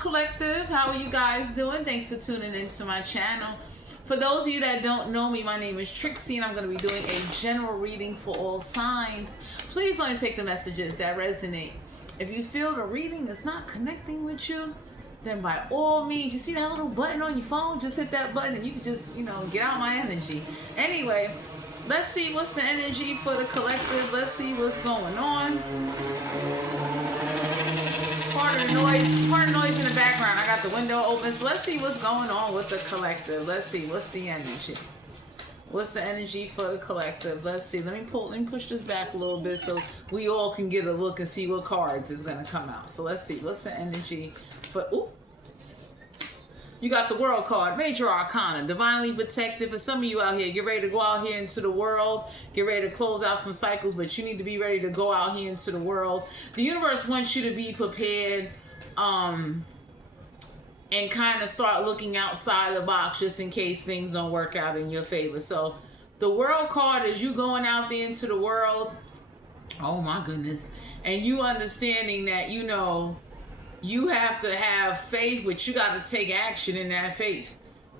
Collective? How are you guys doing? Thanks for tuning into my channel. For those of you that don't know me, my name is Trixie, and I'm going to be doing a general reading for all signs. Please only take the messages that resonate. If you feel the reading is not connecting with you, then by all means, you see that little button on your phone? Just hit that button and you can just, get out my energy. Anyway, let's see what's the energy for the collective. Let's see what's going on. Part of noise in the background. I got the window open, so let's see what's going on with the collective. Let's see what's the energy. What's the energy for the collective? Let's see. Let me push this back a little bit so we all can get a look and see what cards is gonna come out. So let's see. What's the energy for? Ooh. You got the World card, Major Arcana, divinely protected. For some of you out here, get ready to go out here into the world. Get ready to close out some cycles, but you need to be ready to go out here into the world. The universe wants you to be prepared and kind of start looking outside the box just in case things don't work out in your favor. So the World card is you going out there into the world. Oh my goodness. And you understanding that, you have to have faith, but you got to take action in that faith.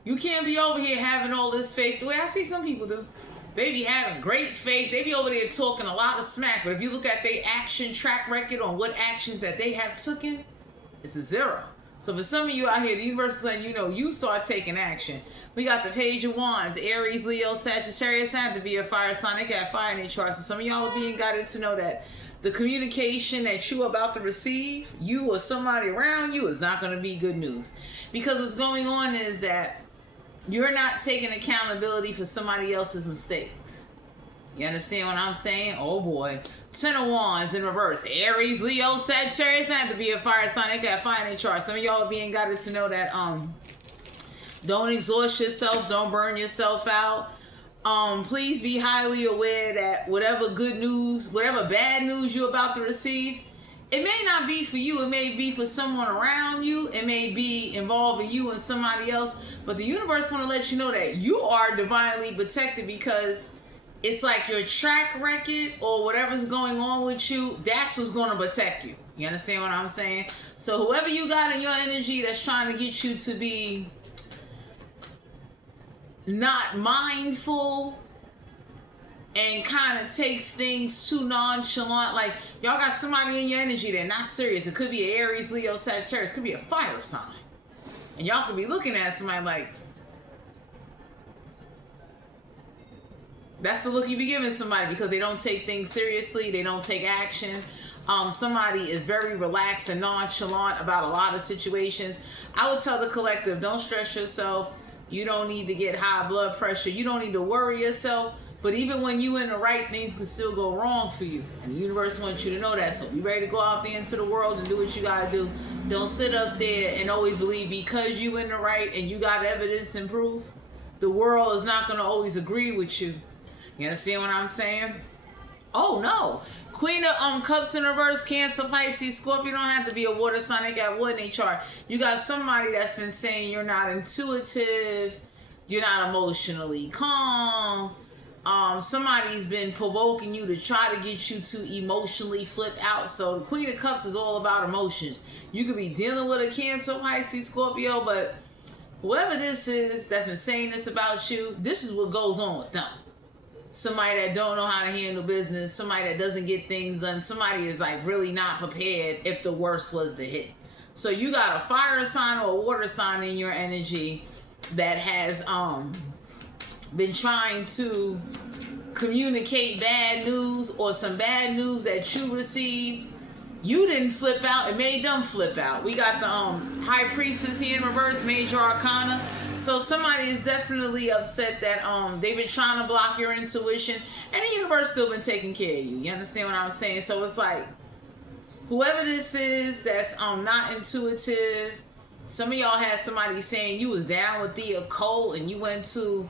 You can't be over here having all this faith the way I see some people do. They be having great faith. They be over there talking a lot of smack. But if you look at their action track record on what actions that they have taken, it's a 0. So for some of you out here, the universe is letting you start taking action. We got the Page of Wands, Aries, Leo, Sagittarius, and to be a fire sign. They got fire in their charts. So some of y'all are being guided to know that the communication that you're about to receive, you or somebody around you, is not going to be good news. Because what's going on is that you're not taking accountability for somebody else's mistakes. You understand what I'm saying? Oh boy. 10 of Wands in reverse. Aries, Leo, Sagittarius, not to be a fire sign. They got fire in their chart. Some of y'all are being guided to know that don't exhaust yourself. Don't burn yourself out. Please be highly aware that whatever good news, whatever bad news you're about to receive, it may not be for you. It may be for someone around you. It may be involving you and somebody else. But the universe want to let you know that you are divinely protected, because it's like your track record or whatever's going on with you, that's what's going to protect you. You understand what I'm saying? So whoever you got in your energy that's trying to get you to be not mindful and kind of takes things too nonchalant, like y'all got somebody in your energy that's not serious. It could be an Aries, Leo, Sagittarius. It could be a fire sign. And y'all could be looking at somebody like, that's the look you be giving somebody, because they don't take things seriously. They don't take action. Somebody is very relaxed and nonchalant about a lot of situations. I would tell the collective, don't stress yourself. You don't need to get high blood pressure. You don't need to worry yourself. But even when you in the right, things can still go wrong for you. And the universe wants you to know that. So be ready to go out there into the world and do what you got to do. Don't sit up there and always believe because you in the right and you got evidence and proof, the world is not going to always agree with you. You understand what I'm saying? Oh, no. Queen of Cups in reverse, Cancer, Pisces, Scorpio. Don't have to be a water sign. They got wood in their chart. You got somebody that's been saying you're not intuitive, you're not emotionally calm. Somebody's been provoking you to try to get you to emotionally flip out. So the Queen of Cups is all about emotions. You could be dealing with a Cancer, Pisces, Scorpio, but whoever this is that's been saying this about you, this is what goes on with them. Somebody that don't know how to handle business, somebody that doesn't get things done, somebody is like really not prepared if the worst was to hit. So you got a fire sign or a water sign in your energy that has been trying to communicate bad news, or some bad news that you received. You didn't flip out, it made them flip out. We got the High Priestess here in reverse, Major Arcana. So somebody is definitely upset that they've been trying to block your intuition, and the universe still been taking care of you. You understand what I'm saying? So it's like, whoever this is that's not intuitive, some of y'all had somebody saying you was down with the occult and you went to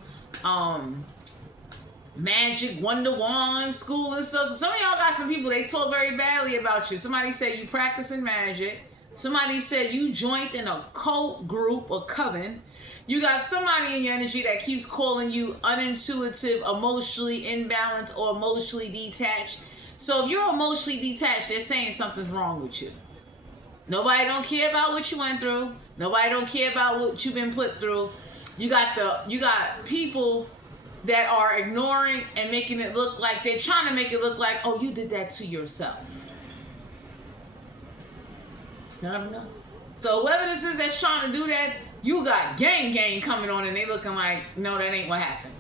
magic, wonder wand school and stuff. So some of y'all got some people, they talk very badly about you. Somebody said you practicing magic. Somebody said you joined an occult group or coven. You got somebody in your energy that keeps calling you unintuitive, emotionally imbalanced, or emotionally detached. So if you're emotionally detached, they're saying something's wrong with you. Nobody don't care about what you went through. Nobody don't care about what you've been put through. You got people that are ignoring and making it look like they're trying to make it look like, oh, you did that to yourself. I don't know. So whoever this is that's trying to do that, you got gang coming on and they looking like, no, that ain't what happened.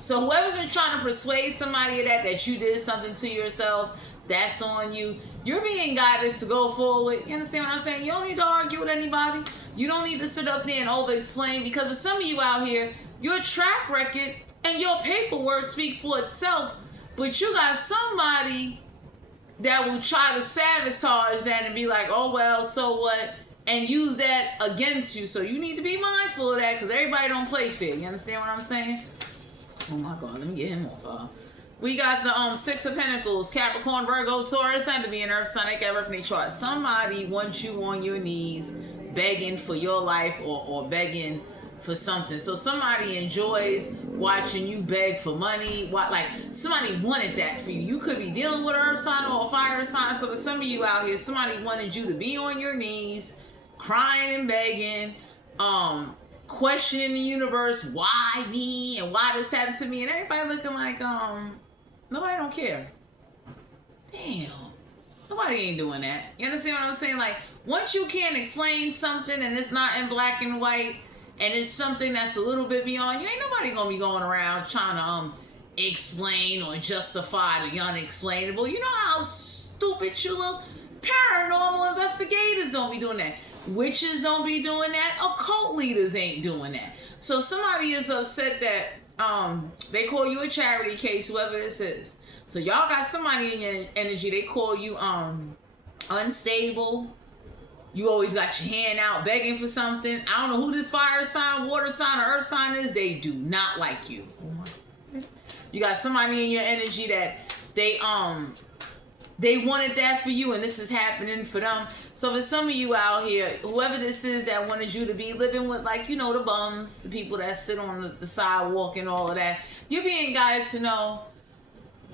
So whoever's been trying to persuade somebody of that you did something to yourself, that's on you. You're being guided to go forward. You understand what I'm saying? You don't need to argue with anybody. You don't need to sit up there and over-explain, because for some of you out here, your track record and your paperwork speak for itself, but you got somebody that will try to sabotage that and be like, oh, well, so what? And use that against you. So you need to be mindful of that, because everybody don't play fair. You understand what I'm saying? Oh, my God. Let me get him off. We got the Six of Pentacles, Capricorn, Virgo, Taurus, and to be an Earth sign, they got everything chart. Somebody wants you on your knees begging for your life or begging for something. So somebody enjoys watching you beg for money. Like somebody wanted that for you. You could be dealing with an Earth sign or a fire sign. So for some of you out here, somebody wanted you to be on your knees, crying and begging, questioning the universe, why me and why this happened to me, and everybody looking like nobody don't care. Damn. Nobody ain't doing that. You understand what I'm saying? Like, once you can't explain something and it's not in black and white and it's something that's a little bit beyond you, ain't nobody gonna be going around trying to explain or justify the unexplainable. You know how stupid you look? Paranormal investigators don't be doing that. Witches don't be doing that. Occult leaders ain't doing that. So somebody is upset that they call you a charity case, whoever this is. So y'all got somebody in your energy, they call you unstable. You always got your hand out begging for something. I don't know who this fire sign, water sign, or earth sign is. They do not like you. You got somebody in your energy that they wanted that for you, and this is happening for them. So for some of you out here, whoever this is that wanted you to be living with, like, you know, the bums, the people that sit on the sidewalk and all of that, you're being guided to know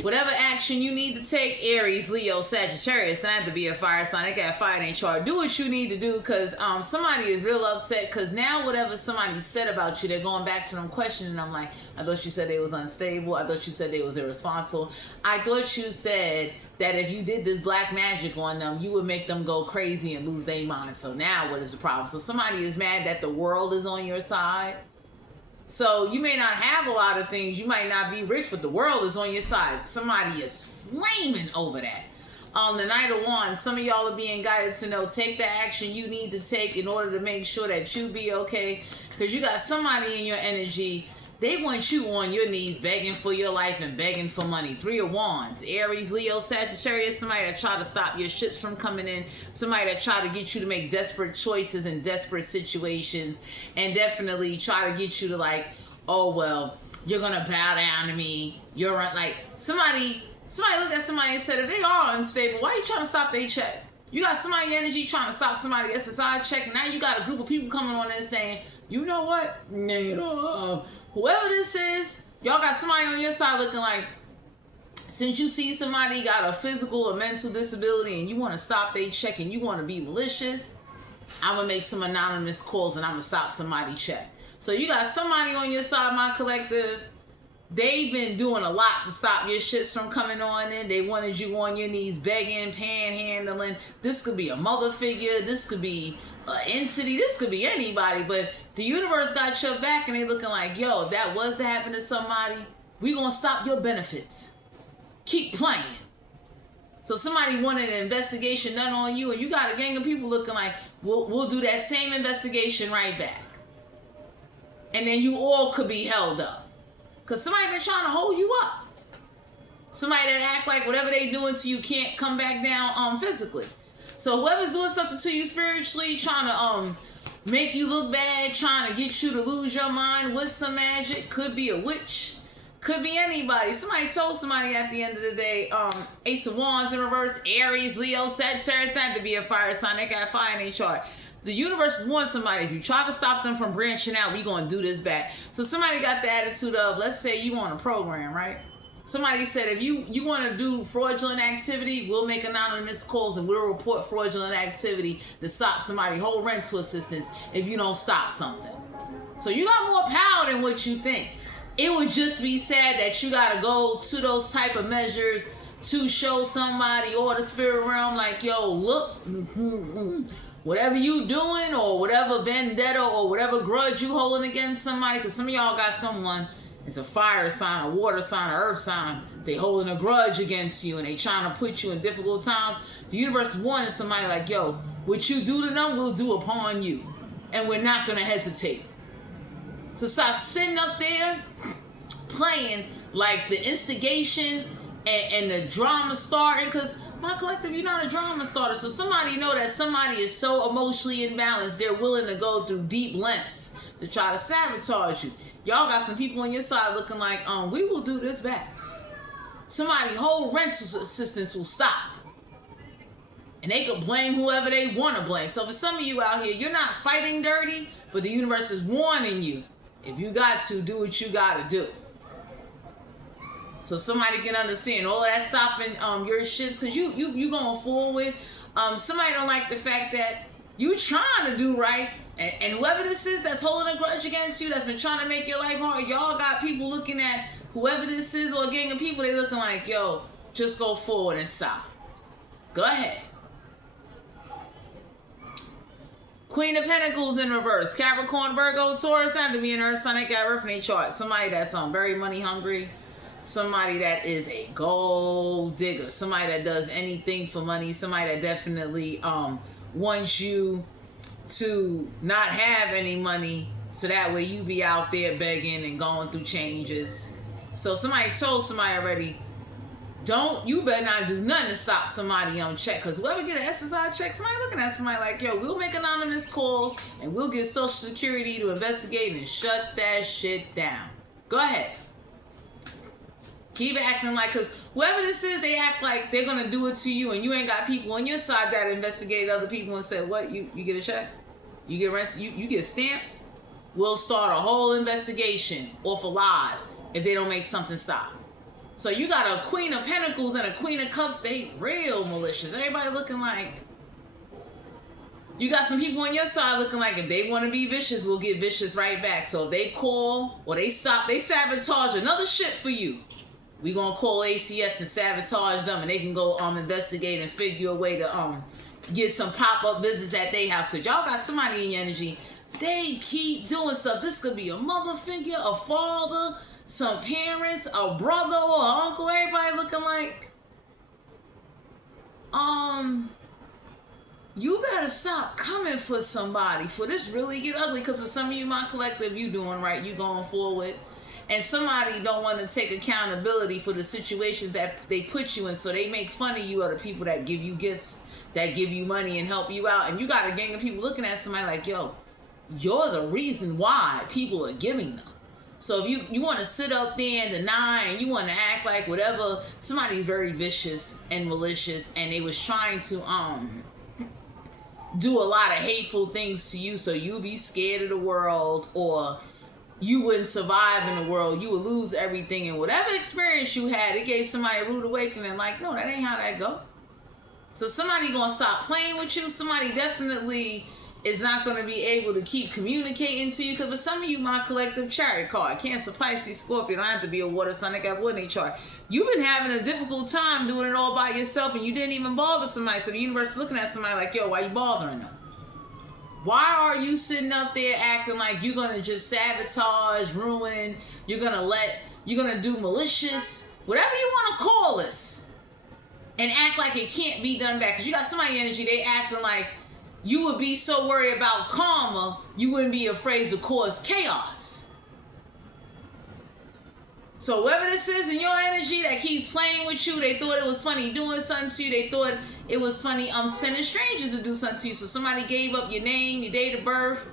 whatever action you need to take. Aries, Leo, Sagittarius, not have to be a fire sign. They got fire in their chart. Do what you need to do, because somebody is real upset, because now whatever somebody said about you, they're going back to them questioning them like, I thought you said they was unstable. I thought you said they was irresponsible. I thought you said that if you did this black magic on them, you would make them go crazy and lose their mind. So now what is the problem? So somebody is mad that the world is on your side. So you may not have a lot of things. You might not be rich, but the world is on your side. Somebody is flaming over that. The Knight of Wands, some of y'all are being guided to know, take the action you need to take in order to make sure that you be okay. Because you got somebody in your energy, they want you on your knees begging for your life and begging for money. Three of Wands, Aries, Leo, Sagittarius, somebody that try to stop your ships from coming in, somebody that try to get you to make desperate choices in desperate situations, and definitely try to get you to like, oh, well, you're going to bow down to me. You're like, somebody looked at somebody and said, if they are unstable, why are you trying to stop their check? You got somebody in energy trying to stop somebody SSI check, and now you got a group of people coming on and saying, you know what? Whoever this is, y'all got somebody on your side looking like, since you see somebody got a physical or mental disability and you want to stop their check and you want to be malicious, I'm going to make some anonymous calls and I'm going to stop somebody's check. So you got somebody on your side, my collective. They've been doing a lot to stop your shits from coming on in. They wanted you on your knees begging, panhandling. This could be a mother figure. This could be an entity. This could be anybody. But the universe got your back and they looking like, yo, if that was to happen to somebody, we going to stop your benefits. Keep playing. So somebody wanted an investigation done on you and you got a gang of people looking like, we'll do that same investigation right back. And then you all could be held up. Because somebody been trying to hold you up. Somebody that act like whatever they doing to you can't come back down physically. So whoever's doing something to you spiritually, trying to make you look bad, trying to get you to lose your mind with some magic, could be a witch, could be anybody. Somebody told somebody at the end of the day, Ace of Wands in reverse, Aries, Leo, Sagittarius, not to be a fire sign. They got fire in their chart. The universe wants somebody. If you try to stop them from branching out, we're going to do this back. So somebody got the attitude of, let's say you on a program, right? Somebody said, if you want to do fraudulent activity, we'll make anonymous calls and we'll report fraudulent activity to stop somebody, whole rental assistance, if you don't stop something. So you got more power than what you think. It would just be sad that you got to go to those type of measures to show somebody or the spirit realm like, yo, look, whatever you doing or whatever vendetta or whatever grudge you holding against somebody, because some of y'all got someone, it's a fire sign, a water sign, an earth sign. They holding a grudge against you and they trying to put you in difficult times. The universe is wanting somebody like, yo, what you do to them, we'll do upon you. And we're not going to hesitate. So stop sitting up there playing like the instigation and the drama starting. Because my collective, you're not a drama starter. So somebody know that somebody is so emotionally imbalanced, they're willing to go through deep lengths to try to sabotage you. Y'all got some people on your side looking like, we will do this back. Somebody whole rental assistance will stop. And they could blame whoever they want to blame. So for some of you out here, you're not fighting dirty, but the universe is warning you. If you got to, do what you got to do. So somebody can understand all of that stopping your ships, because you going forward. Somebody don't like the fact that you trying to do right. And whoever this is that's holding a grudge against you, that's been trying to make your life hard, y'all got people looking at whoever this is or a gang of people, they looking like, yo, just go forward and stop. Go ahead. Queen of Pentacles in reverse. Capricorn, Virgo, Taurus, and to be in Earth, Sun, got Earth in a chart. Somebody that's very money hungry. Somebody that is a gold digger. Somebody that does anything for money. Somebody that definitely wants you to not have any money, so that way you be out there begging and going through changes. So somebody told somebody already, you better not do nothing to stop somebody on check, because whoever get an SSI check, somebody looking at somebody like, yo, we'll make anonymous calls and we'll get Social Security to investigate and shut that shit down. Go ahead. Keep acting like, because whoever this is, they act like they're going to do it to you, and you ain't got people on your side that investigate other people and say, what, you get a check? You get rent? You get stamps? We'll start a whole investigation off of lies if they don't make something stop. So you got a Queen of Pentacles and a Queen of Cups, they real malicious. Everybody looking like, you got some people on your side looking like if they want to be vicious, we'll get vicious right back. So if they call or they stop, they sabotage another ship for you, we gonna call ACS and sabotage them, and they can go investigate and figure a way to get some pop-up visits at their house. Cause y'all got somebody in your energy, they keep doing stuff. This could be a mother figure, a father, some parents, a brother or an uncle. Everybody looking like, you better stop coming for somebody for this really get ugly. Cause for some of you, my collective, you doing right, you going forward. And somebody don't want to take accountability for the situations that they put you in, so they make fun of you or the people that give you gifts, that give you money and help you out. And you got a gang of people looking at somebody like, yo, you're the reason why people are giving them. So if you want to sit up there and deny and you want to act like whatever, somebody's very vicious and malicious, and they was trying to do a lot of hateful things to you, so you be scared of the world, or you wouldn't survive in the world, you would lose everything, and whatever experience you had, it gave somebody a rude awakening, like, no, that ain't how that go. So somebody gonna stop playing with you. Somebody definitely is not gonna be able to keep communicating to you, because for some of you, my collective Chariot card, Cancer, Pisces, Scorpio, don't have to be a water sign, they got wood in their chart. You've been having a difficult time doing it all by yourself, and you didn't even bother somebody, so the universe is looking at somebody like, yo, why you bothering them? Why are you sitting up there acting like you're going to just sabotage, ruin, you're going to do malicious, whatever you want to call this, and act like it can't be done back? Because you got somebody energy, they acting like you would be so worried about karma, you wouldn't be afraid to cause chaos. So whoever this is in your energy that keeps playing with you, they thought it was funny doing something to you, they thought it was funny sending strangers to do something to you. So somebody gave up your name, your date of birth,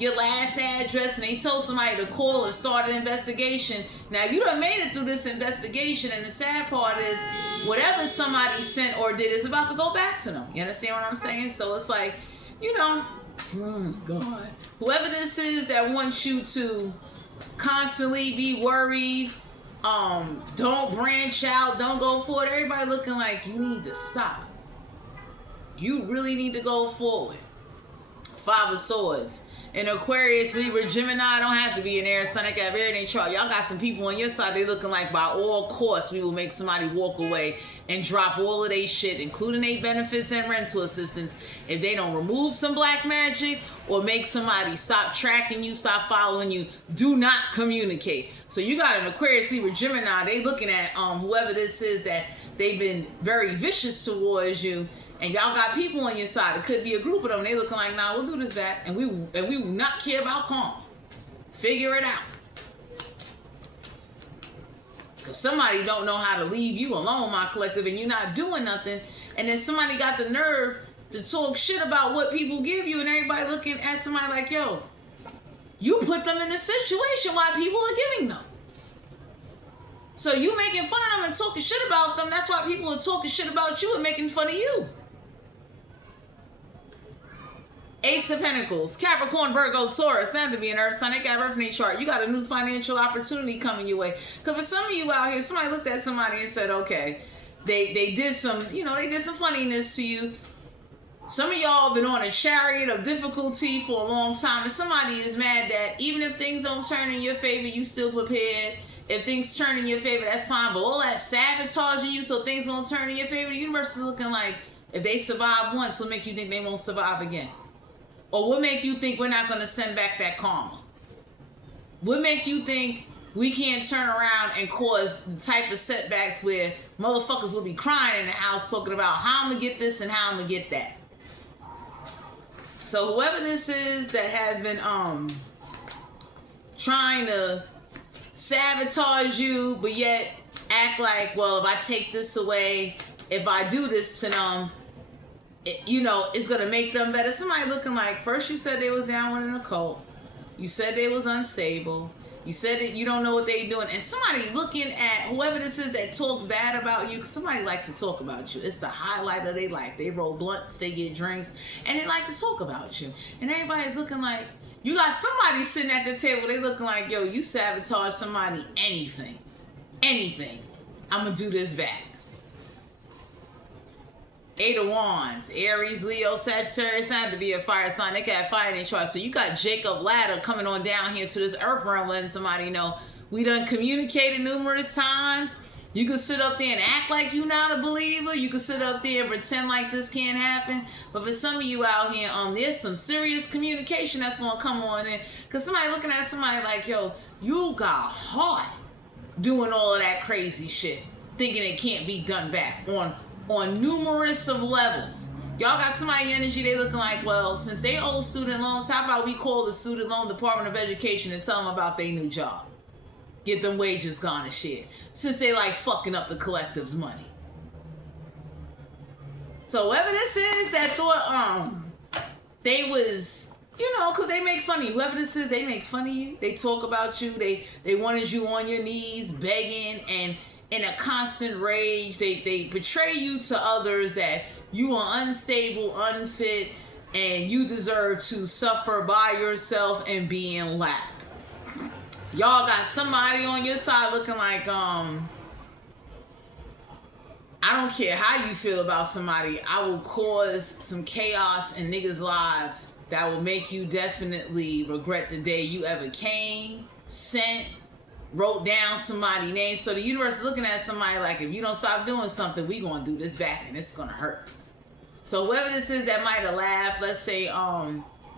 your last address, and they told somebody to call and start an investigation. Now you done made it through this investigation, and the sad part is whatever somebody sent or did is about to go back to them. You understand what I'm saying? So it's like, you know, God, whoever this is that wants you to constantly be worried Don't branch out, don't go forward. Everybody looking like you need to stop. You really need to go forward. Five of Swords. In Aquarius, Libra, Gemini, don't have to be an air sign. They got everything chart. Y'all got some people on your side. They looking like by all costs we will make somebody walk away and drop all of their shit, including their benefits and rental assistance, if they don't remove some black magic or make somebody stop tracking you, stop following you. Do not communicate. So you got an Aquarius, Libra, Gemini. They looking at whoever this is that they've been very vicious towards you. And y'all got people on your side. It could be a group of them. They looking like, nah, we'll do this back. And we will not care about calm. Figure it out. Because somebody don't know how to leave you alone, my collective, and you're not doing nothing. And then somebody got the nerve to talk shit about what people give you, and everybody looking at somebody like, yo, you put them in a situation why people are giving them. So you making fun of them and talking shit about them. That's why people are talking shit about you and making fun of you. Ace of Pentacles, Capricorn, Virgo, Taurus, not to be an earth sign. They got birth in their chart. You got a new financial opportunity coming your way. Because for some of you out here, somebody looked at somebody and said, okay, they did some, they did some funniness to you. Some of y'all have been on a chariot of difficulty for a long time, and somebody is mad that even if things don't turn in your favor, you still prepared. If things turn in your favor, that's fine. But all that sabotaging you so things won't turn in your favor, the universe is looking like if they survive once, what make you think they won't survive again? Or what make you think we're not going to send back that karma? What make you think we can't turn around and cause the type of setbacks where motherfuckers will be crying in the house talking about how I'm going to get this and how I'm going to get that? So whoever this is that has been trying to sabotage you, but yet act like, well, if I take this away, if I do this to them, it's going to make them better. Somebody looking like, first you said they was down in a cult. You said they was unstable. You said that you don't know what they doing. And somebody looking at whoever this is that talks bad about you, because somebody likes to talk about you. It's the highlight of their life. They roll blunts, they get drinks, and they like to talk about you. And everybody's looking like, you got somebody sitting at the table, they looking like, yo, you sabotage somebody, anything. I'm going to do this back. Eight of Wands, Aries, Leo, Sagittarius, not to be a fire sign. They got fire in their chart. So you got Jacob Ladder coming on down here to this earth realm, letting somebody know we done communicated numerous times. You can sit up there and act like you not a believer. You can sit up there and pretend like this can't happen. But for some of you out here, there's some serious communication that's gonna come on in. Cause somebody looking at somebody like, yo, you got heart doing all of that crazy shit, thinking it can't be done back on numerous of levels. Y'all got somebody energy, they looking like, well, since they owe student loans, how about we call the student loan Department of Education and tell them about their new job? Get them wages gone and shit. Since they like fucking up the collective's money. So whoever this is that thought they was, because they make fun of you. Whoever this is, they make fun of you. They talk about you. They wanted you on your knees begging and in a constant rage. They portray you to others that you are unstable, unfit, and you deserve to suffer by yourself and be in lack. Y'all got somebody on your side looking like, I don't care how you feel about somebody, I will cause some chaos in niggas' lives that will make you definitely regret the day you ever came, sent, wrote down somebody's name. So the universe is looking at somebody like, if you don't stop doing something, we gonna do this back and it's gonna hurt. So whoever this is that might have laughed, let's say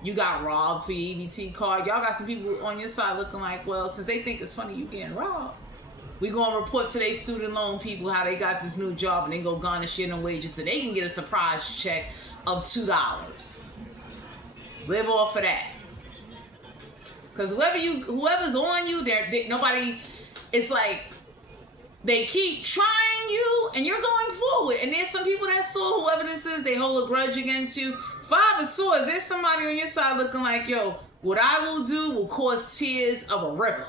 you got robbed for your EBT card. Y'all got some people on your side looking like, well, since they think it's funny you getting robbed, we gonna report to their student loan people how they got this new job and they go garnish their wages so they can get a surprise check of $2. Live off of that. Because whoever's on you, nobody, it's like they keep trying you and you're going forward. And there's some people that saw whoever this is, they hold a grudge against you. Five of Swords, there's somebody on your side looking like, yo, what I will do will cause tears of a river.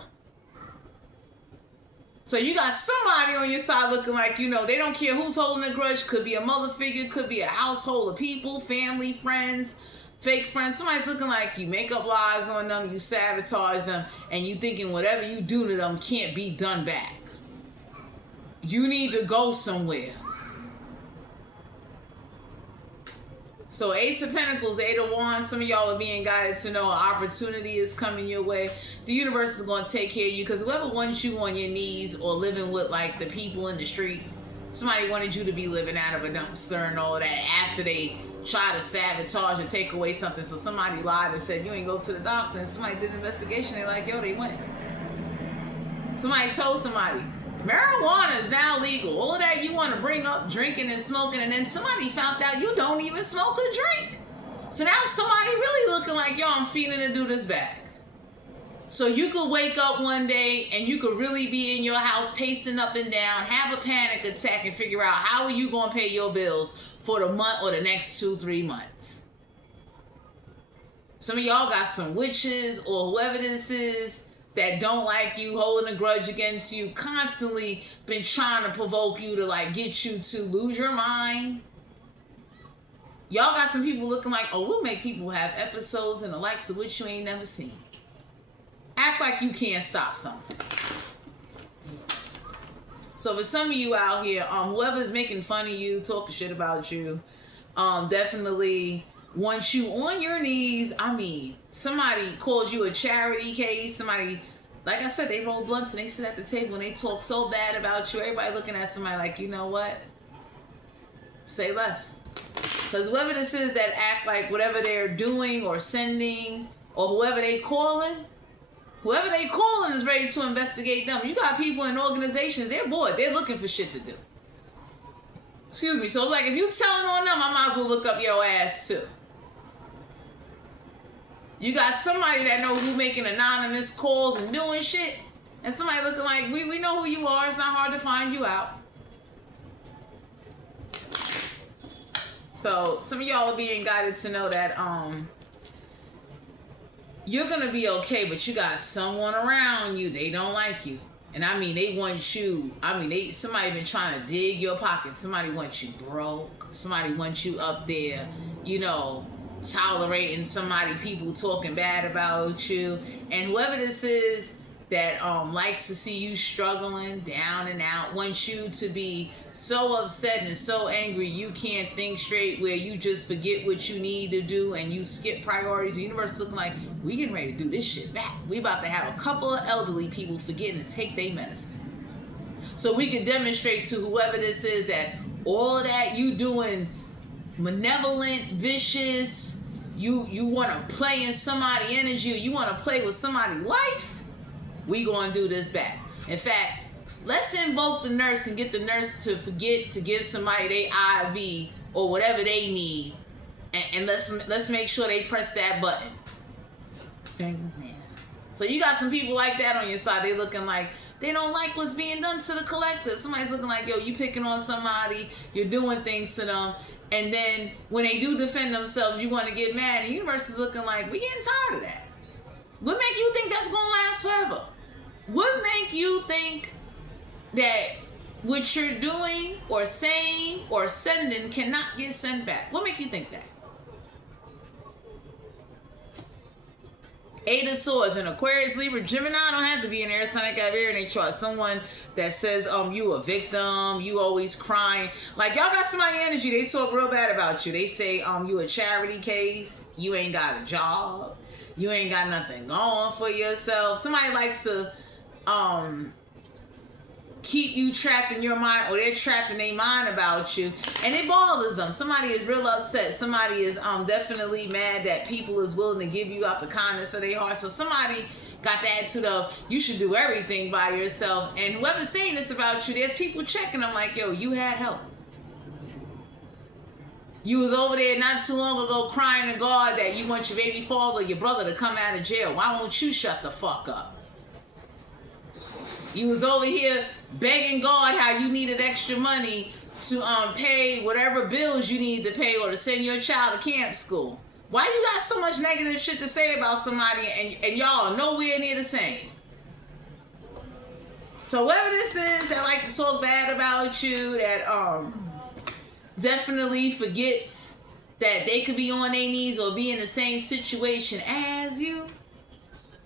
So you got somebody on your side looking like, they don't care who's holding a grudge. Could be a mother figure, could be a household of people, family, friends, fake friends. Somebody's looking like you make up lies on them, you sabotage them, and you thinking whatever you do to them can't be done back. you need to go somewhere. So Ace of Pentacles, Eight of Wands, some of y'all are being guided to know an opportunity is coming your way. The universe is going to take care of you, because whoever wants you on your knees or living with like the people in the street, somebody wanted you to be living out of a dumpster and all of that after they try to sabotage and take away something. So somebody lied and said you ain't go to the doctor, and somebody did an investigation. They're like, yo, they went. Somebody told somebody marijuana is now legal. All of that you want to bring up drinking and smoking, and then somebody found out you don't even smoke or drink. So now somebody really looking like, yo, I'm feeling to do this back. So you could wake up one day and you could really be in your house pacing up and down, have a panic attack, and figure out how are you going to pay your bills for the month or the next 2-3 months. Some of y'all got some witches or whoever this is that don't like you, holding a grudge against you, constantly been trying to provoke you to like get you to lose your mind. Y'all got some people looking like, oh, we'll make people have episodes and the likes of which you ain't never seen. Act like you can't stop something. So for some of you out here, whoever's making fun of you, talking shit about you, definitely wants you on your knees. I mean, somebody calls you a charity case. Somebody, like I said, they roll blunts and they sit at the table and they talk so bad about you. Everybody looking at somebody like, you know what? Say less. Because whoever this is that act like whatever they're doing or sending or whoever they calling is ready to investigate them. You got people in organizations, they're bored. They're looking for shit to do. Excuse me. So it's like, if you telling on them, I might as well look up your ass too. You got somebody that knows who making anonymous calls and doing shit, and somebody looking like, we know who you are. It's not hard to find you out. So some of y'all are being guided to know that you're gonna be okay, but you got someone around you, they don't like you. And I mean, they want you, somebody been trying to dig your pocket. Somebody wants you broke. Somebody wants you up there, you know, tolerating people talking bad about you. And whoever this is that likes to see you struggling down and out, wants you to be so upset and so angry you can't think straight, where you just forget what you need to do and you skip priorities. The universe is looking like, we getting ready to do this shit back. We about to have a couple of elderly people forgetting to take their medicine. So we can demonstrate to whoever this is that all of that you doing malevolent, vicious, you want to play in somebody's energy, or you want to play with somebody's life, we gonna do this back. In fact, let's invoke the nurse and get the nurse to forget to give somebody their IV or whatever they need, and let's make sure they press that button. So you got some people like that on your side. They looking like they don't like what's being done to the collective. Somebody's looking like, yo, you picking on somebody, you're doing things to them, and then when they do defend themselves, you want to get mad. The universe is looking like, we getting tired of that. What make you think that's gonna last forever? What make you think that what you're doing or saying or sending cannot get sent back? What make you think that? Eight of Swords, and Aquarius, Libra, Gemini don't have to be in there. It's not like I've in their chart. Someone that says, you a victim, you always crying. Like, y'all got somebody energy, they talk real bad about you. They say, you a charity case, you ain't got a job, you ain't got nothing going for yourself. Somebody likes to keep you trapped in your mind, or they're trapped in their mind about you, and it bothers them. Somebody is real upset. Somebody is definitely mad that people is willing to give you out the kindness of their heart. So somebody got the attitude of, you should do everything by yourself. And whoever's saying this about you, there's people checking them like, yo, you had help. You was over there not too long ago crying to God that you want your baby father, your brother, to come out of jail. Why won't you shut the fuck up? You was over here begging God how you needed extra money to pay whatever bills you need to pay, or to send your child to camp school. Why you got so much negative shit to say about somebody, and y'all are nowhere near the same? So whoever this is that like to talk bad about you, that definitely forgets that they could be on their knees or be in the same situation as you,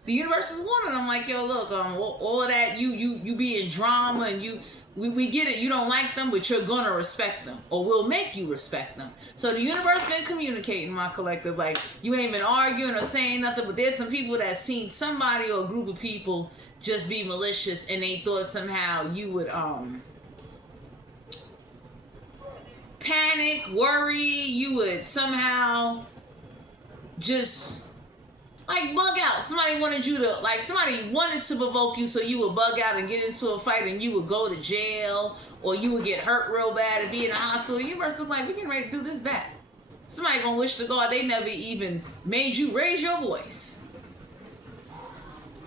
the universe is warning them like, yo, look, all of that, you be in drama and you we get it. You don't like them, but you're gonna respect them, or we'll make you respect them. So the universe been communicating, my collective. Like, you ain't been arguing or saying nothing, but there's some people that seen somebody or a group of people just be malicious, and they thought somehow you would panic, worry. You would somehow just like bug out. Somebody wanted to provoke you so you would bug out and get into a fight, and you would go to jail, or you would get hurt real bad and be in the hospital. The universe look like, we getting ready to do this back. Somebody gonna wish to God they never even made you raise your voice.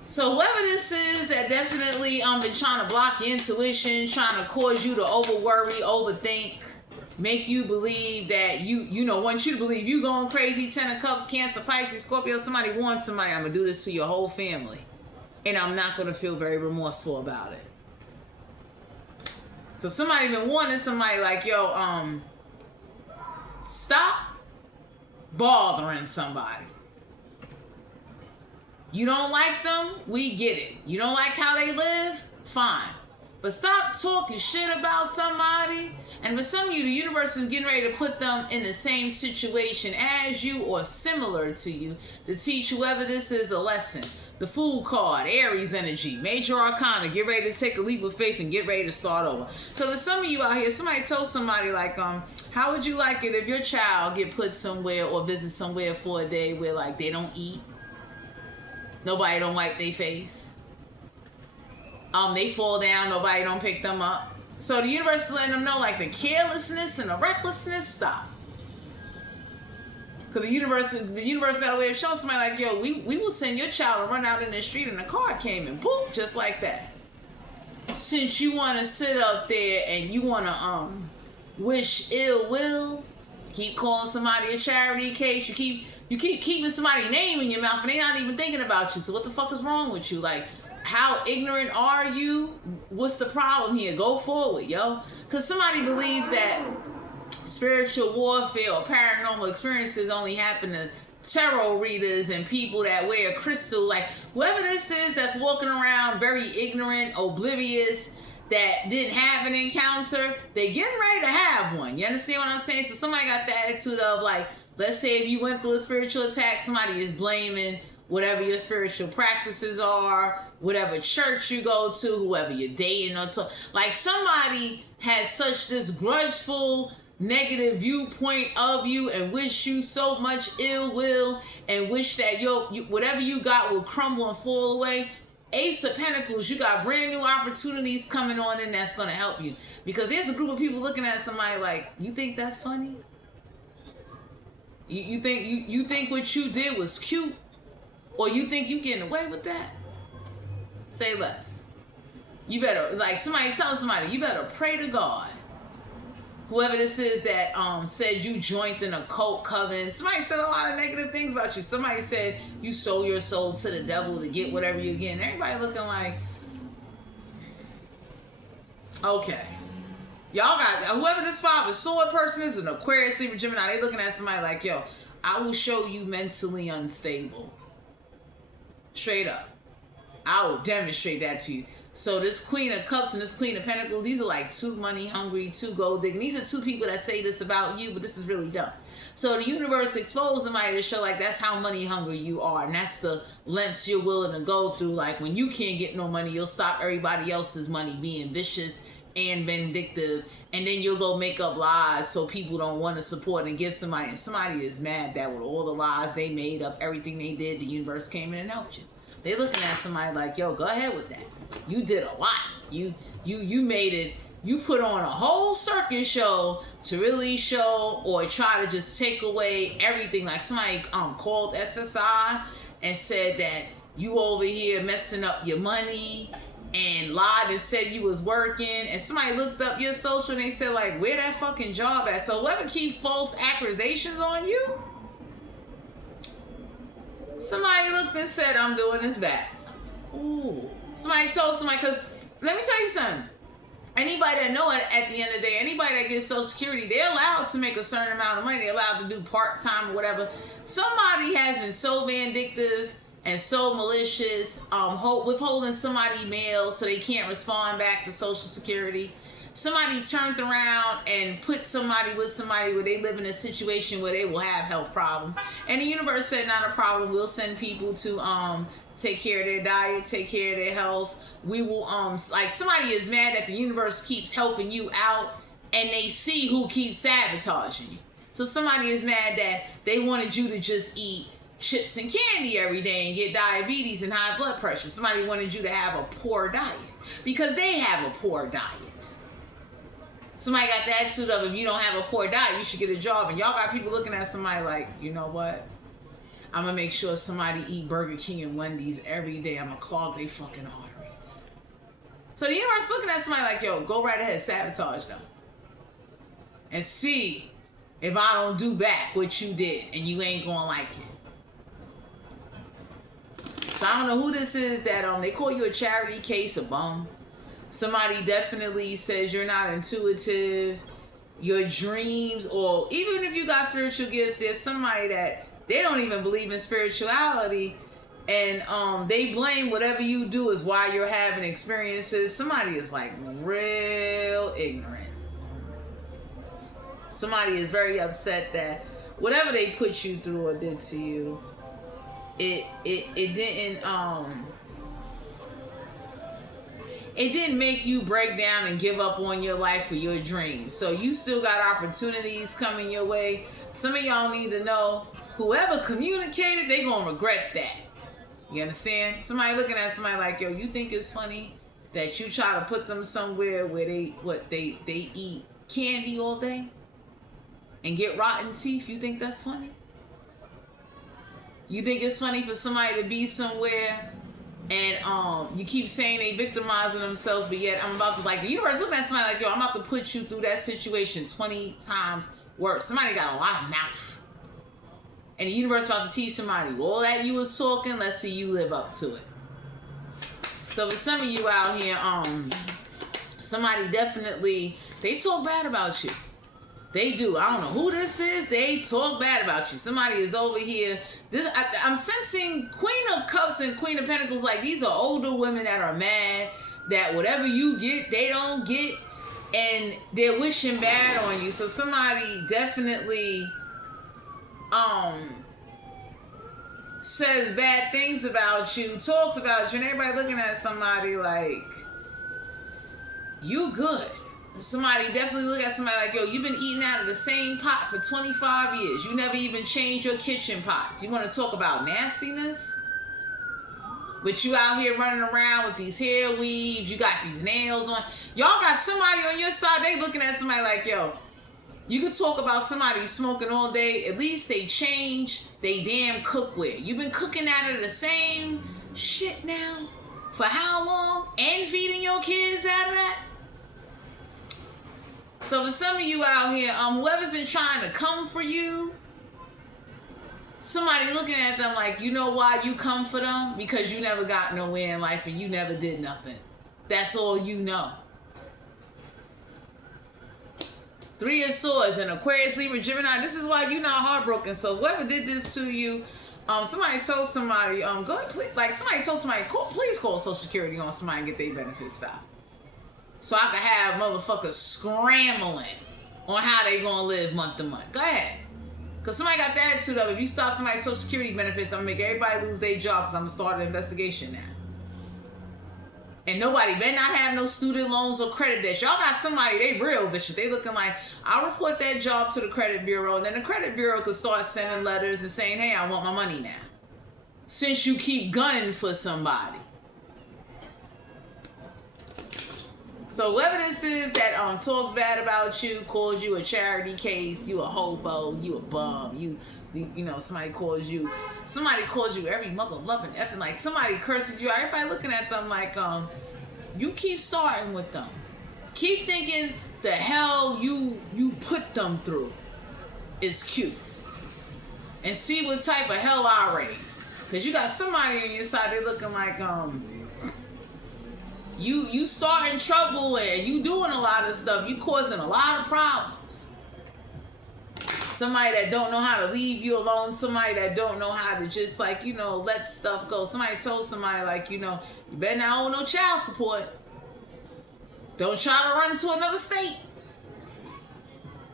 So whoever this is that definitely been trying to block your intuition, trying to cause you to over worry, overthink, make you believe that want you to believe you going crazy. 10 of Cups, Cancer, Pisces, Scorpio. Somebody warns somebody, I'm gonna do this to your whole family, and I'm not gonna feel very remorseful about it. So somebody been warning somebody like, yo, stop bothering somebody. You don't like them, we get it. You don't like how they live, fine. But stop talking shit about somebody. And for some of you, the universe is getting ready to put them in the same situation as you or similar to you to teach whoever this is a lesson. The Fool card, Aries energy, Major Arcana, get ready to take a leap of faith and get ready to start over. So for some of you out here, somebody told somebody like, how would you like it if your child get put somewhere or visit somewhere for a day where like they don't eat? Nobody don't wipe their face. They fall down, nobody don't pick them up. So the universe is letting them know, like, the carelessness and the recklessness, stop. Because the universe got a way of showing somebody like, yo, we will send your child to run out in the street and the car came and boom, just like that. Since you want to sit up there and you want to wish ill will, keep calling somebody a charity case, you keep keeping somebody's name in your mouth and they're not even thinking about you. So what the fuck is wrong with you? Like, how ignorant are you? What's the problem here? Go forward, yo. Because somebody believes that spiritual warfare or paranormal experiences only happen to tarot readers and people that wear crystal. Like, whoever this is that's walking around very ignorant, oblivious, that didn't have an encounter, they getting ready to have one. You understand what I'm saying? So somebody got the attitude of, like, let's say if you went through a spiritual attack, somebody is blaming whatever your spiritual practices are, whatever church you go to, whoever you're dating or to. Like, somebody has such this grudgeful, negative viewpoint of you and wish you so much ill will and wish that whatever you got will crumble and fall away. Ace of Pentacles, you got brand new opportunities coming on and that's going to help you. Because there's a group of people looking at somebody like, you think that's funny? You think what you did was cute? Or you think you getting away with that? Say less. You better, like, somebody tell somebody, you better pray to God. Whoever this is that said you joined an occult coven. Somebody said a lot of negative things about you. Somebody said you sold your soul to the devil to get whatever you're getting. Everybody looking like, okay. Y'all got, whoever this father sword person is, an Aquarius, Libra, Gemini, they looking at somebody like, yo, I will show you mentally unstable. Straight up. I will demonstrate that to you. So this Queen of Cups and this Queen of Pentacles, these are like two money hungry, two gold digging. These are two people that say this about you, but this is really dumb. So the universe exposed somebody to show like that's how money hungry you are. And that's the lengths you're willing to go through. Like when you can't get no money, you'll stop everybody else's money being vicious and vindictive. And then you'll go make up lies so people don't want to support and give somebody. And somebody is mad that with all the lies they made up, everything they did, the universe came in and helped you. They looking at somebody like, yo, go ahead with that. You did a lot. You made it. You put on a whole circus show to really show or try to just take away everything. Like somebody called SSI and said that you over here messing up your money and lied and said you was working. And somebody looked up your social and they said like, where that fucking job at? So whoever keep false accusations on you, somebody looked and said, I'm doing this back. Ooh. Somebody told somebody, because let me tell you something. Anybody that know it at the end of the day, anybody that gets Social Security, they're allowed to make a certain amount of money. They're allowed to do part-time or whatever. Somebody has been so vindictive and so malicious, withholding somebody mail so they can't respond back to Social Security. Somebody turned around and put somebody with somebody where they live in a situation where they will have health problems. And the universe said, not a problem. We'll send people to take care of their diet, take care of their health. We will, like somebody is mad that the universe keeps helping you out and they see who keeps sabotaging you. So somebody is mad that they wanted you to just eat chips and candy every day and get diabetes and high blood pressure. Somebody wanted you to have a poor diet because they have a poor diet. Somebody got the attitude of, if you don't have a poor diet, you should get a job. And y'all got people looking at somebody like, you know what? I'm going to make sure somebody eat Burger King and Wendy's every day. I'm going to clog their fucking arteries. So the universe looking at somebody like, yo, go right ahead, sabotage them. And see if I don't do back what you did and you ain't going to like it. So I don't know who this is that they call you a charity case, a bum. Somebody definitely says you're not intuitive, your dreams, or even if you got spiritual gifts, there's somebody that they don't even believe in spirituality, and they blame whatever you do is why you're having experiences. Somebody is like real ignorant. Somebody is very upset that whatever they put you through or did to you, it didn't make you break down and give up on your life or your dreams. So you still got opportunities coming your way. Some of y'all need to know, whoever communicated, they gonna regret that. You understand? Somebody looking at somebody like, yo, you think it's funny that you try to put them somewhere where they eat candy all day and get rotten teeth? You think that's funny? You think it's funny for somebody to be somewhere and you keep saying they victimizing themselves, but yet I'm about to, like, the universe looking at somebody like, yo, I'm about to put you through that situation 20 times worse. Somebody got a lot of mouth. And the universe about to teach somebody, all that you was talking, let's see you live up to it. So for some of you out here, somebody definitely, they talk bad about you. They do. I don't know who this is. They talk bad about you. Somebody is over here. I'm sensing Queen of Cups and Queen of Pentacles. Like, these are older women that are mad that whatever you get, they don't get. And they're wishing bad on you. So somebody definitely says bad things about you, talks about you, and everybody looking at somebody like, you good. Somebody definitely look at somebody like, yo, you've been eating out of the same pot for 25 years. You never even changed your kitchen pots. You want to talk about nastiness? But you out here running around with these hair weaves. You got these nails on. Y'all got somebody on your side. They looking at somebody like, yo, you could talk about somebody smoking all day. At least they change they damn cookware. You've been cooking out of the same shit now for how long? And feeding your kids out of that? So for some of you out here, whoever's been trying to come for you, somebody looking at them like, you know why you come for them? Because you never got nowhere in life and you never did nothing. That's all you know. Three of Swords and Aquarius, Libra, Gemini. This is why you're not heartbroken. So whoever did this to you, somebody told somebody, somebody told somebody, please call Social Security on somebody and get their benefits stopped. So I can have motherfuckers scrambling on how they gonna live month to month. Go ahead. Because somebody got the attitude of, if you stop somebody's Social Security benefits, I'm gonna make everybody lose their job because I'm gonna start an investigation now. And nobody better not have no student loans or credit debts. Y'all got somebody, they real vicious. They looking like, I'll report that job to the credit bureau, and then the credit bureau could start sending letters and saying, hey, I want my money now. Since you keep gunning for somebody. So whoever this is that talks bad about you, calls you a charity case, you a hobo, you a bum, you know, somebody calls you every mother loving effing, like somebody curses you. Everybody looking at them like, you keep starting with them. Keep thinking the hell you put them through is cute. And see what type of hell I raise. Cause you got somebody on your side, they looking like, You starting trouble and you doing a lot of stuff. You causing a lot of problems. Somebody that don't know how to leave you alone. Somebody that don't know how to just like, you know, let stuff go. Somebody told somebody like, you know, you better not owe no child support. Don't try to run to another state.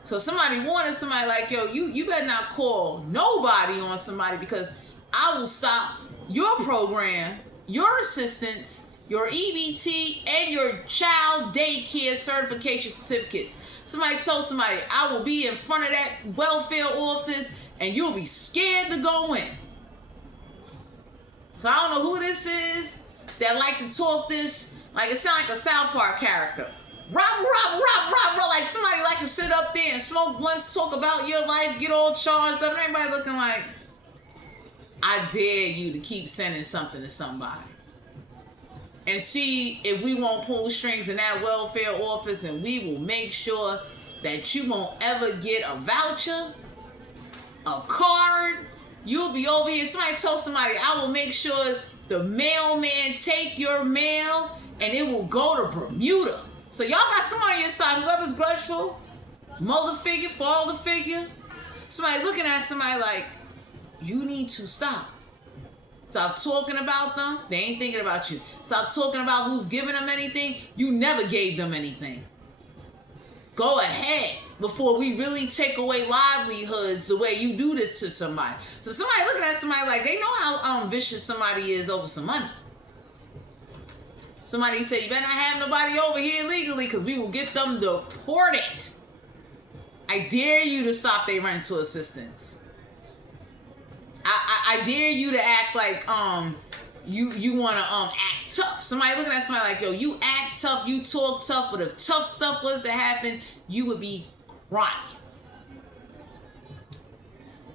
So somebody wanted somebody like, yo, you better not call nobody on somebody because I will stop your program, your assistance, your EBT, and your child daycare certification certificates. Somebody told somebody, I will be in front of that welfare office and you'll be scared to go in. So I don't know who this is that like to talk this, like it sounds like a South Park character. Rob, like somebody like to sit up there and smoke blunts, talk about your life, get all charged up, and everybody looking like, I dare you to keep sending something to somebody. And see if we won't pull strings in that welfare office, and we will make sure that you won't ever get a voucher, a card. You'll be over here. Somebody told somebody, I will make sure the mailman take your mail and it will go to Bermuda. So y'all got somebody on your side, whoever's grudgeful, mother figure, father figure, somebody looking at somebody like, you need to stop. Stop talking about them. They ain't thinking about you. Stop talking about who's giving them anything. You never gave them anything. Go ahead before we really take away livelihoods the way you do this to somebody. So somebody looking at somebody like they know how vicious somebody is over some money. Somebody said, you better not have nobody over here illegally because we will get them deported. I dare you to stop their rental assistance. I dare you to act like you want to act tough. Somebody looking at somebody like, yo, you act tough, you talk tough, but if tough stuff was to happen, you would be crying.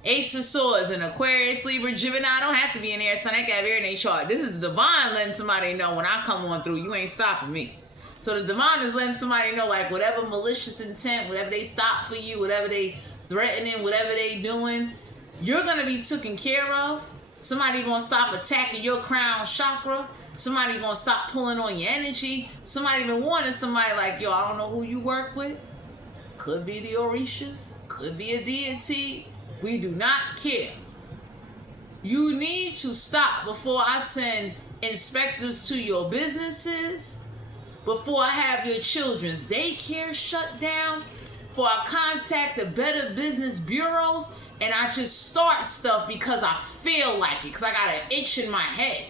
Ace of Swords, an Aquarius, Libra, Gemini. Don't have to be in there, son. They can have air in their chart. This is the divine letting somebody know when I come on through, you ain't stopping me. So the divine is letting somebody know, like, whatever malicious intent, whatever they stop for you, whatever they threatening, whatever they doing, you're going to be taken care of. Somebody going to stop attacking your crown chakra. Somebody going to stop pulling on your energy. Somebody been warning somebody like, yo, I don't know who you work with. Could be the Orishas. Could be a deity. We do not care. You need to stop before I send inspectors to your businesses. Before I have your children's daycare shut down. Before I contact the Better Business Bureaus. And I just start stuff because I feel like it. Because I got an itch in my head.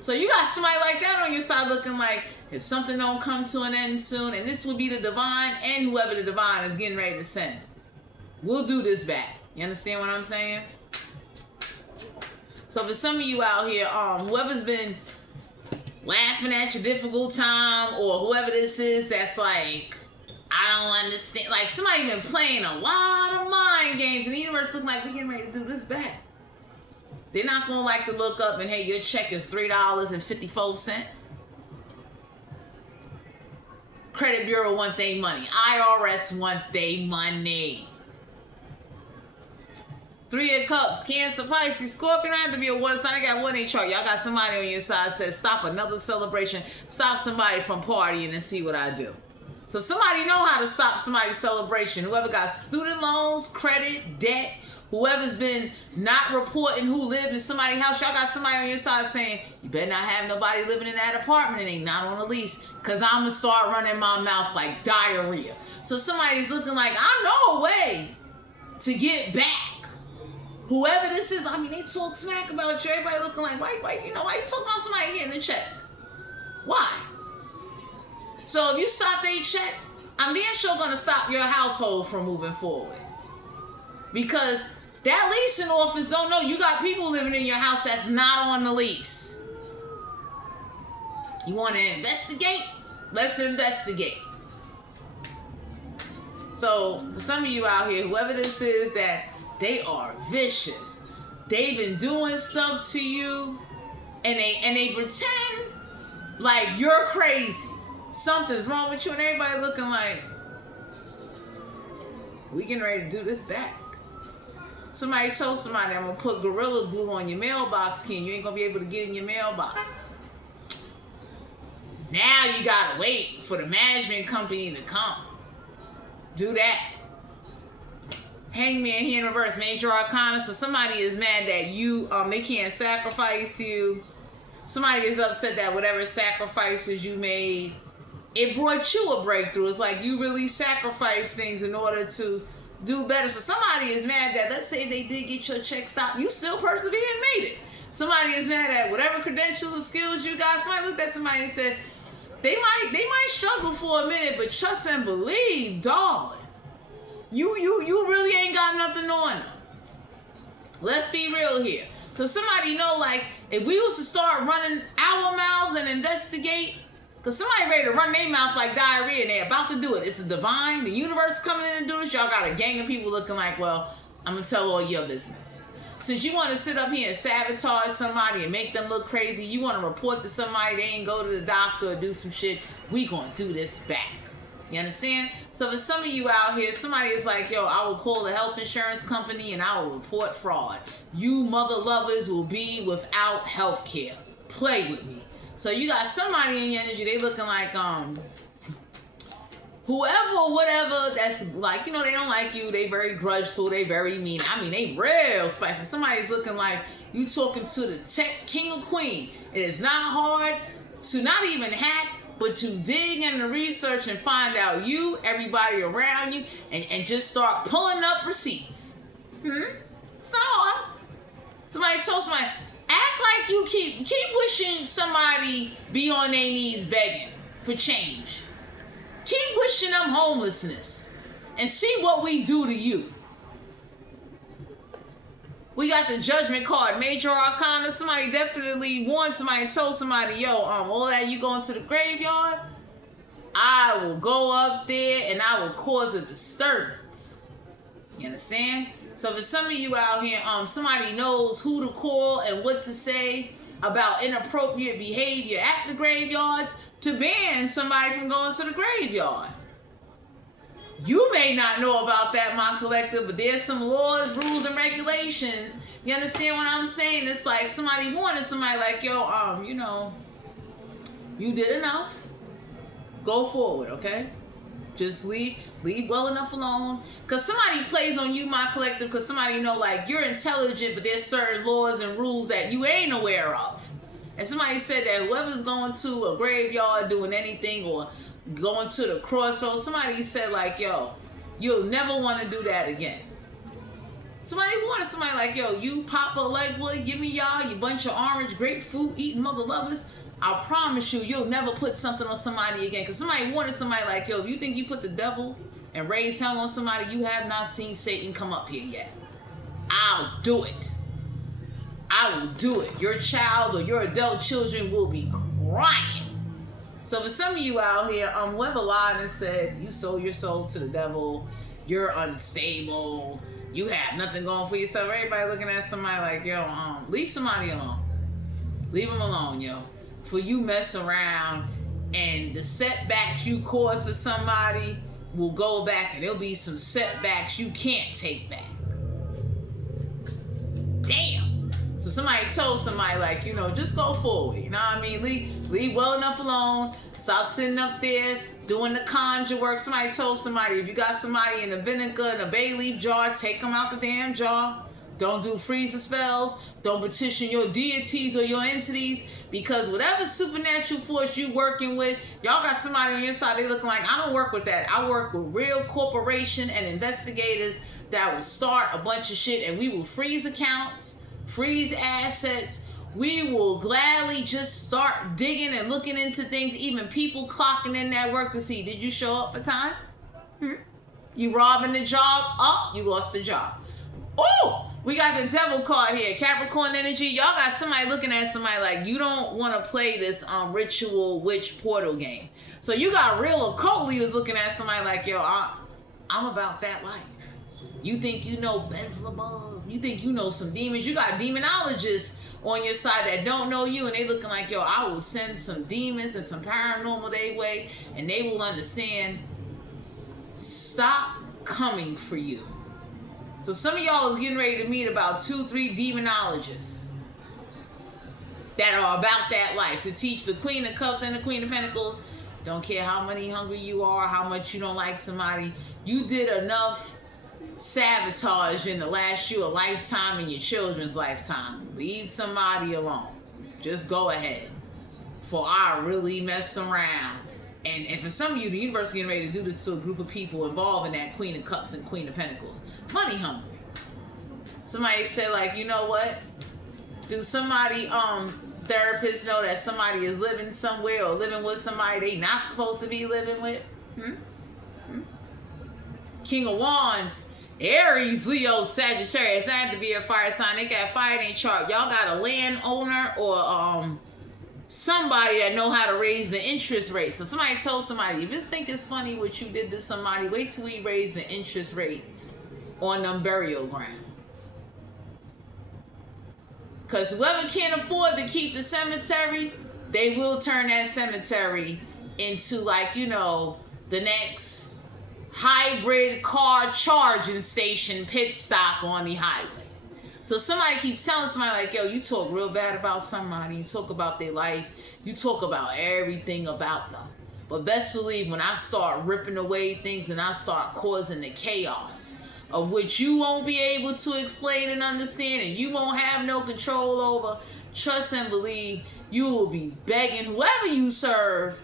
So you got somebody like that on your side looking like, if something don't come to an end soon, and this will be the divine and whoever the divine is getting ready to send. We'll do this back. You understand what I'm saying? So for some of you out here, whoever's been laughing at your difficult time, or whoever this is that's like, I don't understand. Like, somebody been playing a lot of mind games, and the universe looking like we're getting ready to do this back. They're not going to like to look up and, hey, your check is $3.54. Credit Bureau want their money. IRS want their money. Three of Cups, Cancer, Pisces, Scorpio. I have to be a water sign. I got one in chart. Y'all got somebody on your side that says, stop another celebration. Stop somebody from partying and see what I do. So somebody know how to stop somebody's celebration. Whoever got student loans, credit, debt, whoever's been not reporting who lived in somebody's house, y'all got somebody on your side saying, you better not have nobody living in that apartment and ain't not on a lease, because I'm going to start running my mouth like diarrhea. So somebody's looking like, I know a way to get back. Whoever this is, I mean, they talk smack about you. Everybody looking like, why you talking about somebody getting a check? Why? So if you stop their check, I'm damn sure going to stop your household from moving forward. Because that leasing office don't know you got people living in your house that's not on the lease. You want to investigate? Let's investigate. So for some of you out here, whoever this is, that they are vicious. They've been doing stuff to you, and they pretend like you're crazy. Something's wrong with you, and everybody looking like, we getting ready to do this back. Somebody told somebody, I'm going to put Gorilla Glue on your mailbox key, and you ain't going to be able to get in your mailbox. Now you got to wait for the management company to come. Do that. Hangman here in reverse, major arcana. So somebody is mad that you, they can't sacrifice you. Somebody is upset that whatever sacrifices you made, it brought you a breakthrough. It's like you really sacrificed things in order to do better. So somebody is mad that, let's say they did get your check stopped, you still persevered and made it. Somebody is mad at whatever credentials or skills you got. Somebody looked at somebody and said, they might struggle for a minute, but trust and believe, darling. You really ain't got nothing on them. Let's be real here. So somebody know, like, if we was to start running our mouths and investigate, because somebody ready to run their mouth like diarrhea and they're about to do it. It's a divine, the universe coming in and do this. Y'all got a gang of people looking like, well, I'm going to tell all your business. Since you want to sit up here and sabotage somebody and make them look crazy, you want to report to somebody they ain't go to the doctor or do some shit, we going to do this back. You understand? So for some of you out here, somebody is like, yo, I will call the health insurance company and I will report fraud. You mother lovers will be without health care. Play with me. So you got somebody in your energy, they looking like, whoever or whatever that's like, you know, they don't like you, they very grudgeful, they very mean. I mean, they real spiteful. Somebody's looking like you talking to the tech king or queen. It is not hard to not even hack, but to dig in the research and find out you, everybody around you, and just start pulling up receipts. It's not hard. Somebody told somebody, act like you keep wishing somebody be on their knees begging for change. Keep wishing them homelessness and see what we do to you. We got the judgment card, major arcana. Somebody definitely warned somebody and told somebody, yo, all that you going to the graveyard, I will go up there and I will cause a disturbance. You understand? So for some of you out here, somebody knows who to call and what to say about inappropriate behavior at the graveyards to ban somebody from going to the graveyard. You may not know about that, my collective, but there's some laws, rules, and regulations. You understand what I'm saying? It's like somebody warning somebody like, yo, you know, you did enough. Go forward, okay? Just leave well enough alone. Because somebody plays on you, my collective, because somebody know, like, you're intelligent, but there's certain laws and rules that you ain't aware of. And somebody said that whoever's going to a graveyard doing anything or going to the crossroads, somebody said like, yo, you'll never want to do that again. Somebody wanted somebody like, yo, you Papa Legwood, give me y'all, you bunch of orange grapefruit eating mother lovers. I promise you'll never put something on somebody again. Because somebody wanted somebody like, yo, if you think you put the devil and raise hell on somebody, you have not seen Satan come up here yet. I'll do it. I will do it. Your child or your adult children will be crying. So for some of you out here, whoever lied and said you sold your soul to the devil, you're unstable, you have nothing going for yourself. Everybody looking at somebody like, yo, leave somebody alone. Leave them alone, yo. For you mess around and the setbacks you cause for somebody will go back and there'll be some setbacks you can't take back. Damn. So somebody told somebody like, you know, just go forward. You know what I mean? Leave well enough alone. Stop sitting up there doing the conjure work. Somebody told somebody, if you got somebody in a vinegar and a bay leaf jar, take them out the damn jar. Don't do freezer spells. Don't petition your deities or your entities, because whatever supernatural force you working with, y'all got somebody on your side, they looking like, I don't work with that. I work with real corporation and investigators that will start a bunch of shit, and we will freeze accounts, freeze assets. We will gladly just start digging and looking into things, even people clocking in that work to see, did you show up for time? You robbing the job? Oh, you lost the job. Oh, we got the devil card here, Capricorn energy. Y'all got somebody looking at somebody like, you don't want to play this ritual witch portal game. So you got real occult leaders looking at somebody like, yo, I'm about that life. You think you know Beelzebub? You think you know some demons? You got demonologists on your side that don't know you, and they looking like, yo, I will send some demons and some paranormal their way, and they will understand. Stop coming for you. So some of y'all is getting ready to meet about 2-3 demonologists that are about that life, to teach the Queen of Cups and the Queen of Pentacles. Don't care how many hungry you are, how much you don't like somebody. You did enough sabotage in to last you a lifetime and your children's lifetime. Leave somebody alone. Just go ahead. For I really mess around. And for some of you, the universe is getting ready to do this to a group of people involved in that Queen of Cups and Queen of Pentacles. Money hungry. Somebody said, like, you know what? Do somebody, therapists know that somebody is living somewhere or living with somebody they not supposed to be living with? King of Wands, Aries, Leo, Sagittarius. That had to be a fire sign. They got fire in their chart. Y'all got a landowner or somebody that know how to raise the interest rate. So somebody told somebody, if you think it's funny what you did to somebody, wait till we raise the interest rates on them burial grounds. Because whoever can't afford to keep the cemetery, they will turn that cemetery into, like, you know, the next hybrid car charging station pit stop on the highway. So somebody keep telling somebody, like, yo, you talk real bad about somebody, you talk about their life, you talk about everything about them. But best believe when I start ripping away things and I start causing the chaos of which you won't be able to explain and understand and you won't have no control over, trust and believe you will be begging whoever you serve,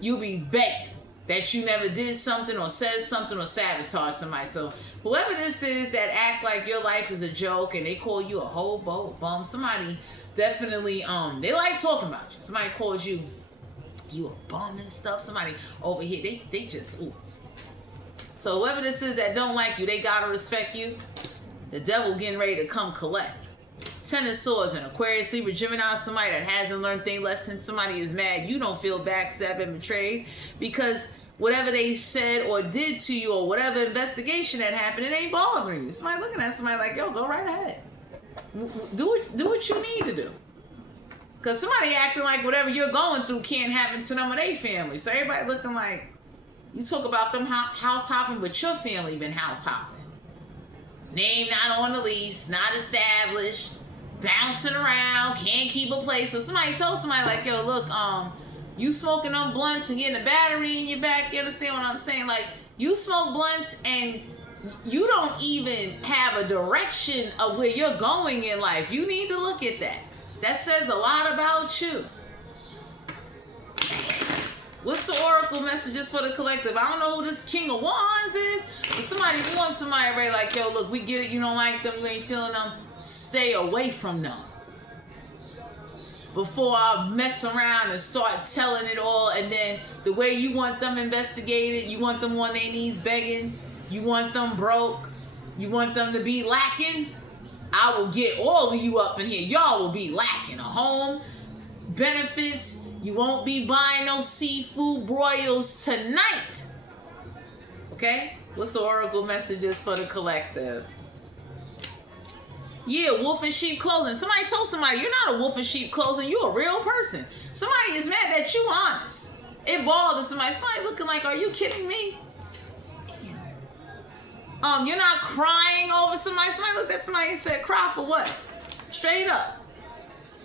you'll be begging that you never did something or said something or sabotaged somebody. So whoever this is that act like your life is a joke and they call you a hobo, bum, somebody definitely, they like talking about you. Somebody calls you a bum and stuff. Somebody over here, they just, ooh. So whoever this is that don't like you, they gotta respect you. The devil getting ready to come collect. Ten of Swords and Aquarius, Libra, Gemini, somebody that hasn't learned their lesson. Somebody is mad. You don't feel backstabbed and betrayed because whatever they said or did to you or whatever investigation that happened, it ain't bothering you. Somebody looking at somebody like, yo, go right ahead. Do what you need to do. Because somebody acting like whatever you're going through can't happen to them or their family. So everybody looking like, you talk about them house hopping, but your family been house hopping. Name not on the lease, not established, bouncing around, can't keep a place. So somebody told somebody like, yo, look, you smoking them blunts and getting a battery in your back. You understand what I'm saying? Like, you smoke blunts and you don't even have a direction of where you're going in life. You need to look at that. That says a lot about you. What's the oracle messages for the collective? I don't know who this King of Wands is, but somebody wants somebody right like, yo, look, we get it. You don't like them. You ain't feeling them. Stay away from them. Before I mess around and start telling it all, and then the way you want them investigated, you want them on their knees begging, you want them broke, you want them to be lacking, I will get all of you up in here. Y'all will be lacking a home, benefits. You won't be buying no seafood broils tonight. Okay? What's the oracle messages for the collective? Yeah, wolf in sheep clothing. Somebody told somebody, you're not a wolf in sheep clothing. You're a real person. Somebody is mad that you honest. It bothers somebody. Somebody looking like, are you kidding me? You're not crying over somebody. Somebody looked at somebody and said, cry for what? Straight up.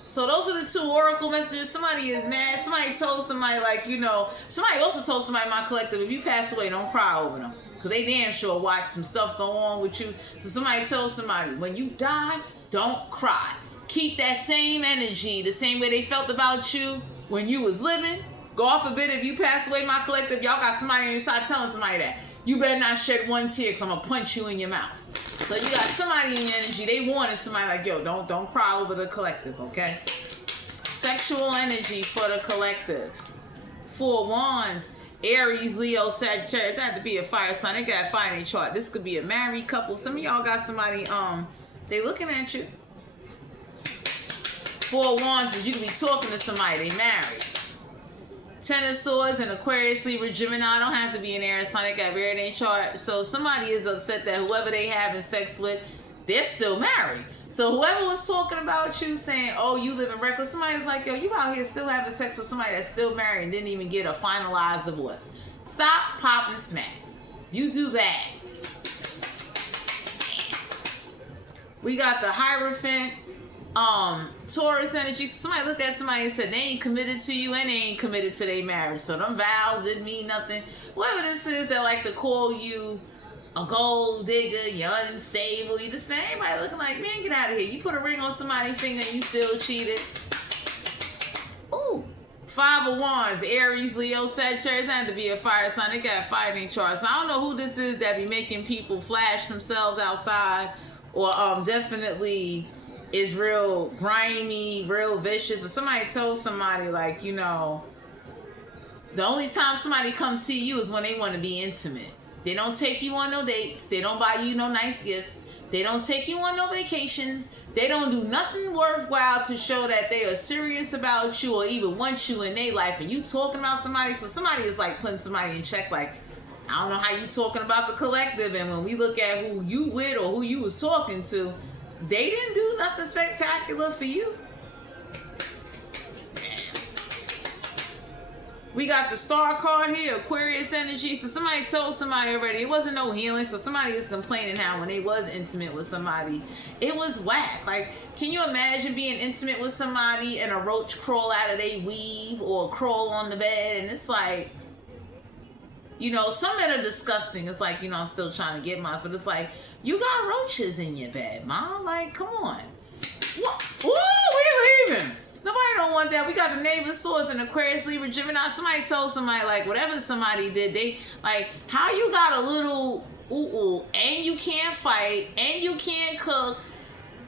So those are the two oracle messages. Somebody is mad. Somebody told somebody, like, you know, somebody also told somebody in my collective, if you pass away, don't cry over them. Because they damn sure watch some stuff go on with you. So somebody told somebody, when you die, don't cry. Keep that same energy, the same way they felt about you when you was living. God forbid if you pass away, my collective, y'all got somebody inside telling somebody that. You better not shed one tear because I'm going to punch you in your mouth. So you got somebody in your energy. They wanted somebody like, yo, don't cry over the collective, okay? Sexual energy for the collective. Four Wands, Aries, Leo, Sagittarius. That had to be a fire sign. They got fire in their chart. This could be a married couple. Some of y'all got somebody, they looking at you. Four Wands is you could be talking to somebody. They married. Ten of Swords and Aquarius, Libra, Gemini. Don't have to be an air sign. They got very in their chart. So somebody is upset that whoever they having sex with, they're still married. So whoever was talking about you saying, oh, you living reckless, somebody's like, yo, you out here still having sex with somebody that's still married and didn't even get a finalized divorce. Stop, pop, and smack. You do that. We got the Hierophant, Taurus energy. Somebody looked at somebody and said they ain't committed to you and they ain't committed to their marriage. So them vows didn't mean nothing. Whatever this is that like to call you a gold digger, you're unstable. You just say, anybody looking like, man, get out of here. You put a ring on somebody's finger and you still cheated. Ooh. 5 of Wands, Aries, Leo, Sagittarius. Not to be a fire sign. They got fire in their chart. So I don't know who this is that be making people flash themselves outside, or definitely is real grimy, real vicious. But somebody told somebody, like, you know, the only time somebody comes see you is when they want to be intimate. They don't take you on no dates. They don't buy you no nice gifts. They don't take you on no vacations. They don't do nothing worthwhile to show that they are serious about you or even want you in their life. And you talking about somebody, so somebody is like putting somebody in check, like, I don't know how you talking about the collective. And when we look at who you with or who you was talking to, they didn't do nothing spectacular for you. We got the Star card here, Aquarius energy. So somebody told somebody already, it wasn't no healing. So somebody is complaining how when they was intimate with somebody, it was whack. Like, can you imagine being intimate with somebody and a roach crawl out of their weave or crawl on the bed? And it's like, you know, some men are disgusting. It's like, you know, I'm still trying to get mine. But it's like, you got roaches in your bed, Mom. Like, come on. What? Ooh, we leaving. Nobody don't want that. We got the Knave of Swords and Aquarius, Libra, Gemini. Somebody told somebody, like, whatever somebody did, they, like, how you got a little and you can't fight, and you can't cook,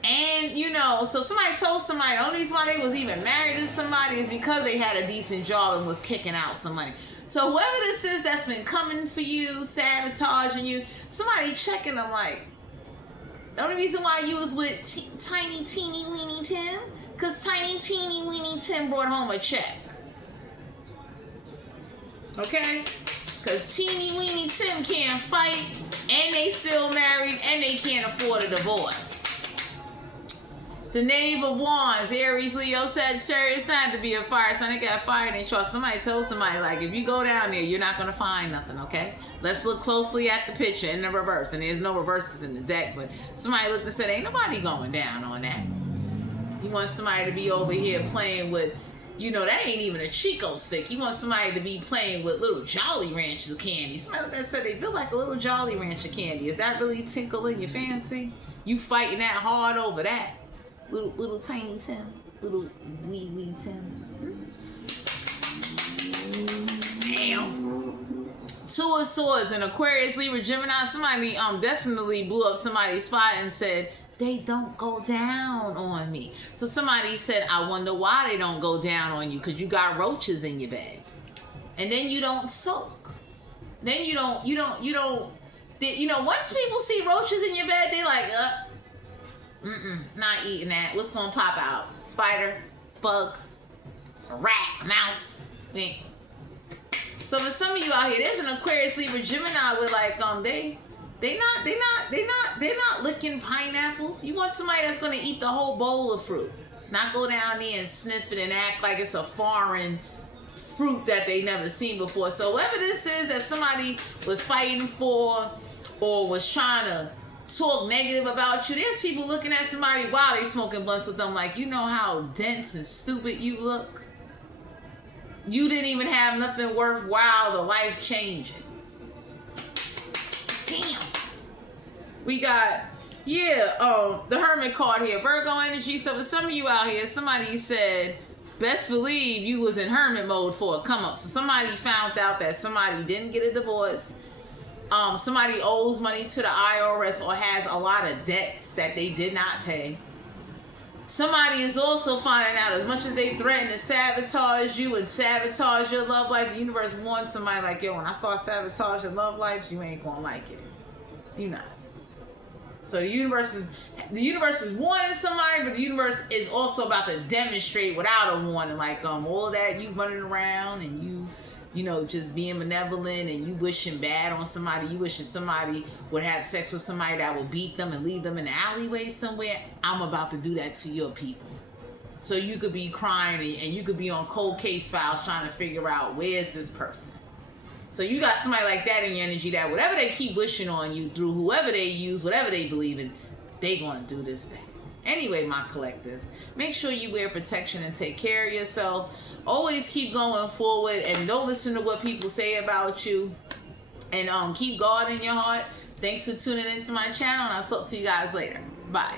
and, you know, so somebody told somebody, the only reason why they was even married to somebody is because they had a decent job and was kicking out some money. So whoever this is that's been coming for you, sabotaging you, somebody checking them, like, the only reason why you was with Tiny Teeny Weeny Tim, because Tiny Teeny Weeny Tim brought home a check. Okay? Because Teeny Weeny Tim can't fight, and they still married, and they can't afford a divorce. The Knave of Wands, Aries, Leo, Sagittarius. Not to be a fire sign. They got fire in their chart. Somebody told somebody, like, if you go down there, you're not going to find nothing, okay? Let's look closely at the picture in the reverse. And there's no reverses in the deck, but somebody looked and said, ain't nobody going down on that. You want somebody to be over here playing with, you know, that ain't even a Chico stick. You want somebody to be playing with little Jolly Rancher candy. Somebody looked and said they built like a little Jolly Rancher candy. Is that really tickling your fancy? You fighting that hard over that? Little tiny Tim. Little wee Tim. Damn. 2 of Swords and Aquarius, Libra, Gemini. Somebody definitely blew up somebody's spot and said, they don't go down on me. So somebody said, I wonder why they don't go down on you, because you got roaches in your bed. And then you don't soak. Then you know, once people see roaches in your bed, they like, not eating that. What's gonna pop out? Spider, bug, a rat, a mouse. Yeah. So for some of you out here, there's an Aquarius, Libra, Gemini with like, they're not licking pineapples. You want somebody that's gonna eat the whole bowl of fruit, not go down there and sniff it and act like it's a foreign fruit that they never seen before. So whatever this is that somebody was fighting for or was trying to talk negative about you, there's people looking at somebody while they smoking blunts with them like, you know how dense and stupid you look? You didn't even have nothing worthwhile to life changing. Damn. We got, the Hermit card here. Virgo energy. So for some of you out here, somebody said, best believe you was in hermit mode for a come up. So somebody found out that somebody didn't get a divorce. Somebody owes money to the IRS or has a lot of debts that they did not pay. Somebody is also finding out as much as they threaten to sabotage you and sabotage your love life, the universe warns somebody like, yo, when I start sabotaging love lives, you ain't gonna like it. You not. So the universe is warning somebody, but the universe is also about to demonstrate without a warning. Like all of that, you running around and you know, just being malevolent and you wishing bad on somebody, you wishing somebody would have sex with somebody that would beat them and leave them in the alleyway somewhere. I'm about to do that to your people. So you could be crying and you could be on cold case files trying to figure out where's this person. So you got somebody like that in your energy that whatever they keep wishing on you through whoever they use, whatever they believe in, they gonna do this thing. Anyway, my collective, make sure you wear protection and take care of yourself. Always keep going forward and don't listen to what people say about you. And keep God in your heart. Thanks for tuning into my channel, and I'll talk to you guys later. Bye.